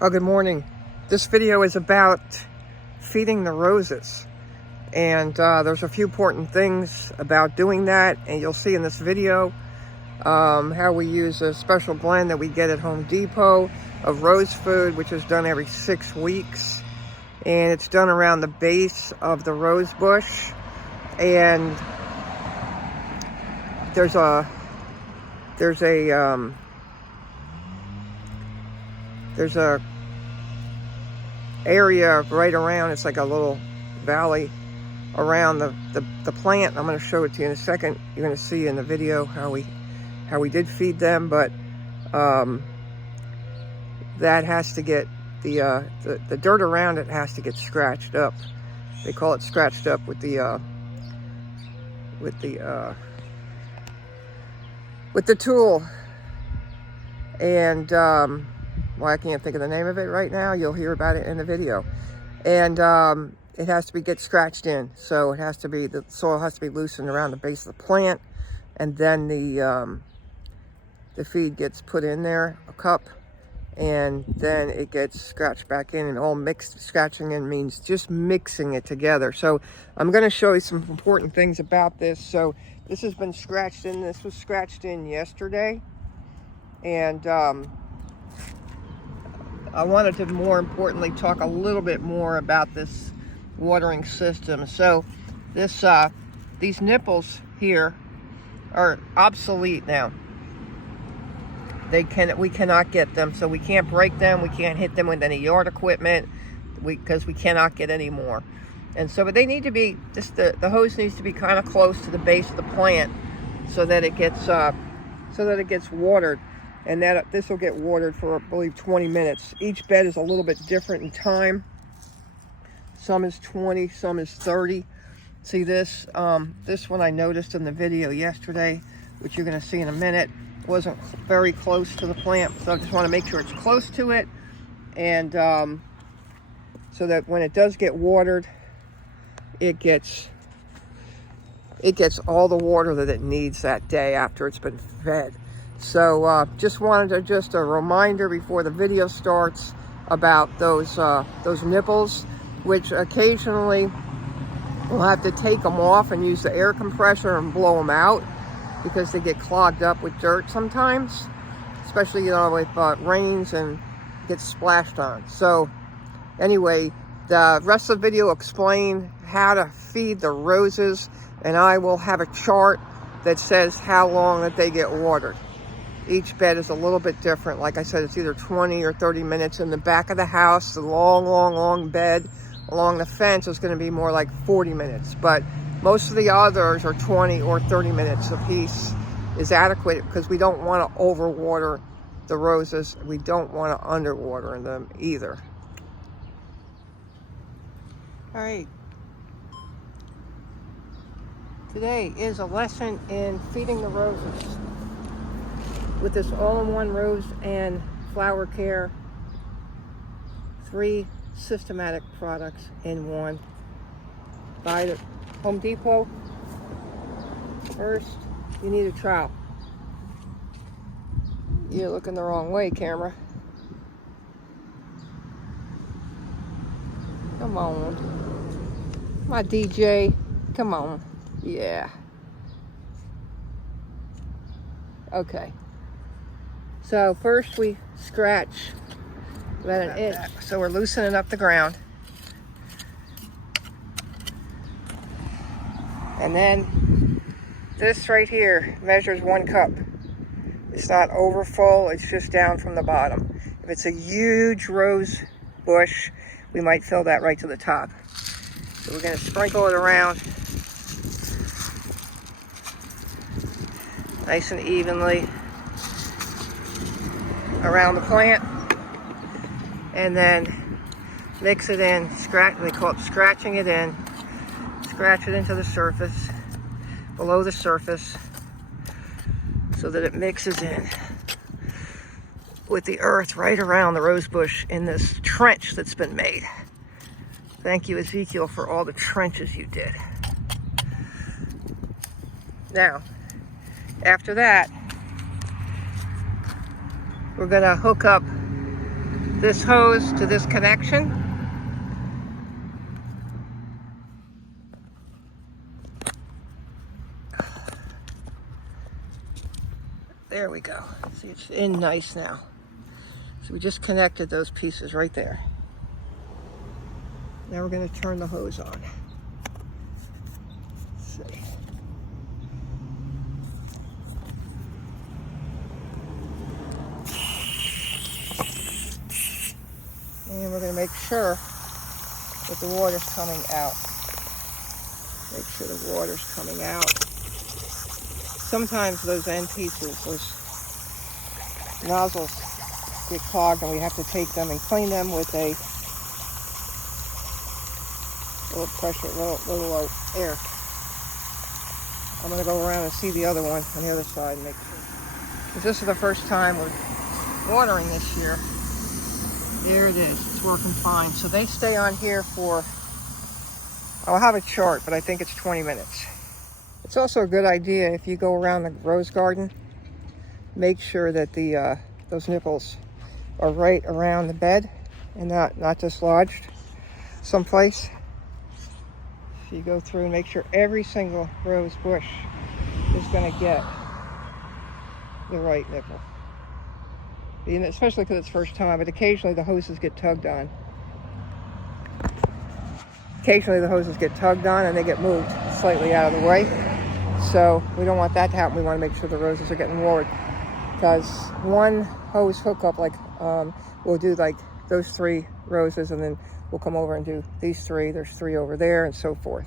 Oh, good morning. This video is about feeding the roses. And there's a few important things about doing that. And you'll see in this video how we use a special blend that we get at Home Depot of rose food, which is done every 6 weeks. And it's done around the base of the rose bush. And there's a area right around, it's like a little valley around the plant. I'm going to show it to you in a second. You're going to see in the video how we did feed them, but that has to get the dirt around it has to get scratched up. They call it scratched up with the tool. And well, I can't think of the name of it right now. You'll hear about it in the video. And it has to get scratched in. So it has to be, the soil has to be loosened around the base of the plant. And then the feed gets put in there, a cup. And then it gets scratched back in, and all mixed. Scratching in means just mixing it together. So I'm going to show you some important things about this. So this has been scratched in. This was scratched in yesterday. And I wanted to, more importantly, talk a little bit more about this watering system. So this these nipples here are obsolete now. We cannot get them, so we can't break them. We can't hit them with any yard equipment because we cannot get any more. And so, but they need to be, just the hose needs to be kind of close to the base of the plant so that it gets watered. And that this will get watered for, I believe, 20 minutes. Each bed is a little bit different in time. Some is 20, some is 30. See this? This one I noticed in the video yesterday, which you're going to see in a minute, wasn't very close to the plant. So I just want to make sure it's close to it. And so that when it does get watered, it gets all the water that it needs that day after it's been fed. So just wanted a reminder before the video starts about those nipples, which occasionally we'll have to take them off and use the air compressor and blow them out because they get clogged up with dirt sometimes, especially if it rains and gets splashed on. So anyway, the rest of the video will explain how to feed the roses, and I will have a chart that says how long that they get watered. Each bed is a little bit different. Like I said, it's either 20 or 30 minutes. In the back of the house, the long bed along the fence is going to be more like 40 minutes. But most of the others are 20 or 30 minutes a piece is adequate because we don't want to overwater the roses. We don't want to underwater them either. All right. Today is a lesson in feeding the roses with this all-in-one rose and flower care, 3 systematic products in one. Buy it at Home Depot. First, you need a trowel. You're looking the wrong way, camera. Come on. My DJ, come on. Yeah. Okay. So first we scratch about an inch. So we're loosening up the ground. And then this right here measures 1 cup. It's not over full, it's just down from the bottom. If it's a huge rose bush, we might fill that right to the top. So we're going to sprinkle it around nice and evenly around the plant, and then mix it in. They call it scratching it in. Scratch it into the surface, below the surface, so that it mixes in with the earth right around the rose bush in this trench that's been made. Thank you, Ezekiel, for all the trenches you did. Now, after that, we're going to hook up this hose to this connection. There we go. See, it's in nice now. So we just connected those pieces right there. Now we're going to turn the hose on. Let's see. And we're going to make sure that the water's coming out. Make sure the water's coming out. Sometimes those end pieces, those nozzles get clogged, and we have to take them and clean them with a little pressure, little air. I'm going to go around and see the other one on the other side and make sure. Because this is the first time we're watering this year. There it is. It's working fine. So they stay on here for, I'll have a chart, but I think it's 20 minutes. It's also a good idea if you go around the rose garden, make sure that the those nipples are right around the bed and not dislodged someplace. So you go through and make sure every single rose bush is going to get the right nipple. Especially because it's first time, but occasionally the hoses get tugged on. Occasionally the hoses get tugged on and they get moved slightly out of the way. So we don't want that to happen. We want to make sure the roses are getting watered. Because one hose hookup, like we'll do like those 3 roses, and then we'll come over and do these 3. There's 3 over there, and so forth.